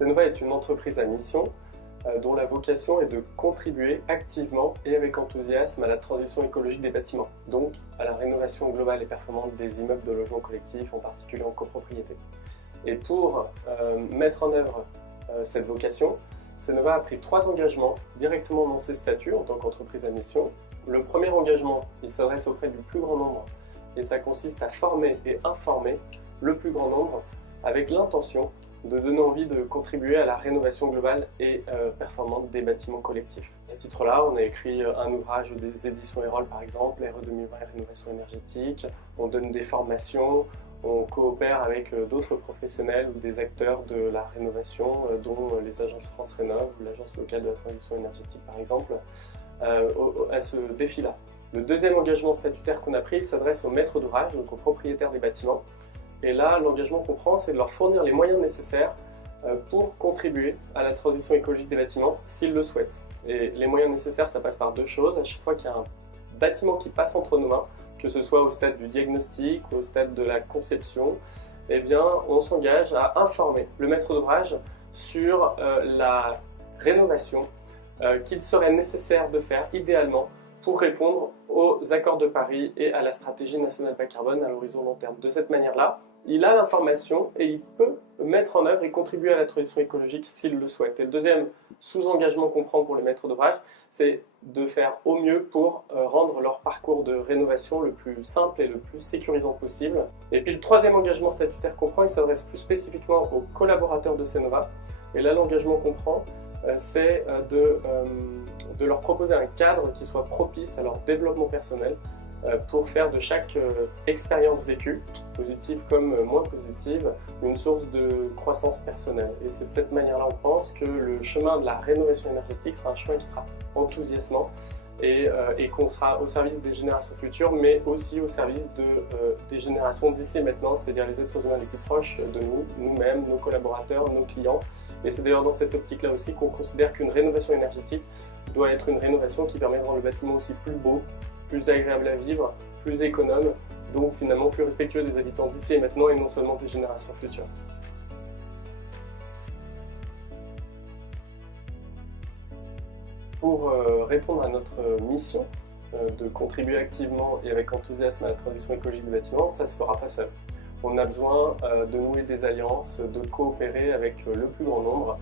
Cnova est une entreprise à mission dont la vocation est de contribuer activement et avec enthousiasme à la transition écologique des bâtiments, donc à la rénovation globale et performante des immeubles de logement collectif, en particulier en copropriété. Et pour mettre en œuvre cette vocation, Cnova a pris 3 engagements directement dans ses statuts en tant qu'entreprise à mission. Le premier engagement, il s'adresse auprès du plus grand nombre et ça consiste à former et informer le plus grand nombre avec l'intention de donner envie de contribuer à la rénovation globale et performante des bâtiments collectifs. À ce titre-là, on a écrit un ouvrage des éditions Erol par exemple, RE 2020 et rénovation énergétique, on donne des formations, on coopère avec d'autres professionnels ou des acteurs de la rénovation, dont les agences France Rénov ou l'agence locale de la transition énergétique par exemple, à ce défi-là. Le deuxième engagement statutaire qu'on a pris s'adresse aux maîtres d'ouvrage, donc aux propriétaires des bâtiments. Et là, l'engagement qu'on prend, c'est de leur fournir les moyens nécessaires pour contribuer à la transition écologique des bâtiments, s'ils le souhaitent. Et les moyens nécessaires, ça passe par 2 choses. À chaque fois qu'il y a un bâtiment qui passe entre nos mains, que ce soit au stade du diagnostic ou au stade de la conception, eh bien, on s'engage à informer le maître d'ouvrage sur la rénovation qu'il serait nécessaire de faire idéalement pour répondre aux accords de Paris et à la stratégie nationale bas carbone à l'horizon long terme. De cette manière-là, il a l'information et il peut mettre en œuvre et contribuer à la transition écologique s'il le souhaite. Et le deuxième sous-engagement qu'on prend pour les maîtres d'ouvrage, c'est de faire au mieux pour rendre leur parcours de rénovation le plus simple et le plus sécurisant possible. Et puis le troisième engagement statutaire qu'on prend, il s'adresse plus spécifiquement aux collaborateurs de Cnova. Et là, l'engagement qu'on prend, c'est de leur proposer un cadre qui soit propice à leur développement personnel pour faire de chaque expérience vécue, positive comme moins positive, une source de croissance personnelle. Et c'est de cette manière-là, on pense que le chemin de la rénovation énergétique sera un chemin qui sera enthousiasmant et qu'on sera au service des générations futures, mais aussi au service des générations d'ici et maintenant, c'est-à-dire les êtres humains les plus proches de nous, nous-mêmes, nos collaborateurs, nos clients. Et c'est d'ailleurs dans cette optique-là aussi qu'on considère qu'une rénovation énergétique doit être une rénovation qui permet de rendre le bâtiment aussi plus beau, plus agréable à vivre, plus économe, donc finalement plus respectueux des habitants d'ici et maintenant et non seulement des générations futures. Pour répondre à notre mission de contribuer activement et avec enthousiasme à la transition écologique du bâtiment, ça ne se fera pas seul. On a besoin de nouer des alliances, de coopérer avec le plus grand nombre,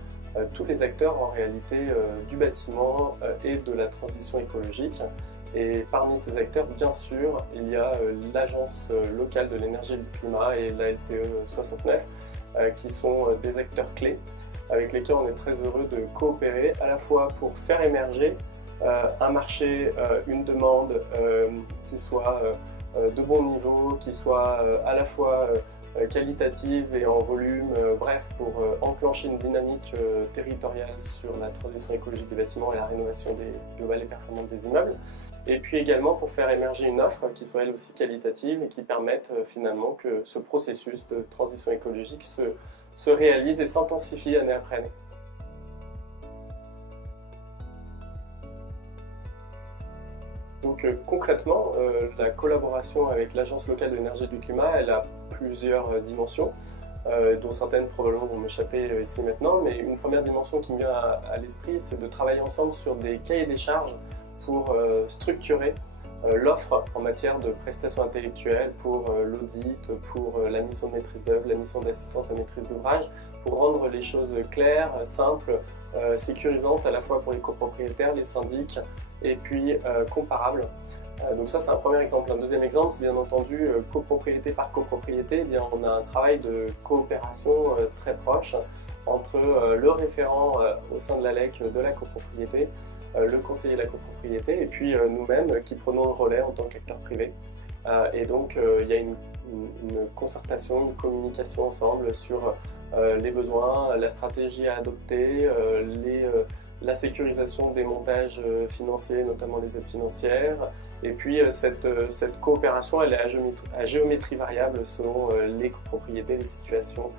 tous les acteurs en réalité du bâtiment et de la transition écologique. Et parmi ces acteurs, bien sûr, il y a l'Agence locale de l'énergie et du climat et la LTE 69 qui sont des acteurs clés avec lesquels on est très heureux de coopérer à la fois pour faire émerger un marché, une demande qui soit de bon niveau, qui soit à la fois qualitative et en volume, bref, pour enclencher une dynamique territoriale sur la transition écologique des bâtiments et la rénovation globale et performante des immeubles. Et puis également pour faire émerger une offre qui soit elle aussi qualitative et qui permette finalement que ce processus de transition écologique se réalise et s'intensifie année après année. Donc concrètement, la collaboration avec l'Agence locale de l'énergie et du climat, elle a plusieurs dimensions, dont certaines probablement vont m'échapper ici maintenant, mais une première dimension qui me vient à l'esprit, c'est de travailler ensemble sur des cahiers des charges pour structurer l'offre en matière de prestations intellectuelles, pour l'audit, pour la mission de maîtrise d'œuvre, la mission d'assistance à maîtrise d'ouvrage, pour rendre les choses claires, simples, sécurisantes à la fois pour les copropriétaires, les syndics, et puis comparables. Donc ça c'est un premier exemple. Un deuxième exemple, c'est bien entendu copropriété par copropriété, eh bien, on a un travail de coopération très proche entre le référent au sein de l'ALEC de la copropriété, le conseiller de la copropriété et puis nous-mêmes qui prenons le relais en tant qu'acteurs privés. Et donc il y a une concertation, une communication ensemble sur les besoins, la stratégie à adopter, la sécurisation des montages financiers, notamment les aides financières. Et puis cette coopération, elle est à géométrie variable selon les copropriétés, les situations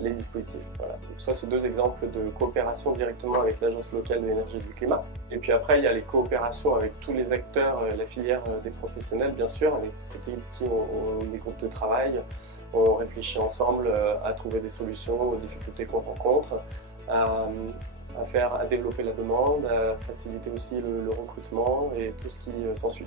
les dispositifs. Voilà. Donc ça, c'est deux exemples de coopération directement avec l'Agence locale de l'énergie et du climat. Et puis après, il y a les coopérations avec tous les acteurs, la filière des professionnels, bien sûr, avec qui ont des groupes de travail. On réfléchit ensemble à trouver des solutions aux difficultés qu'on rencontre, à développer la demande, à faciliter aussi le recrutement et tout ce qui s'ensuit.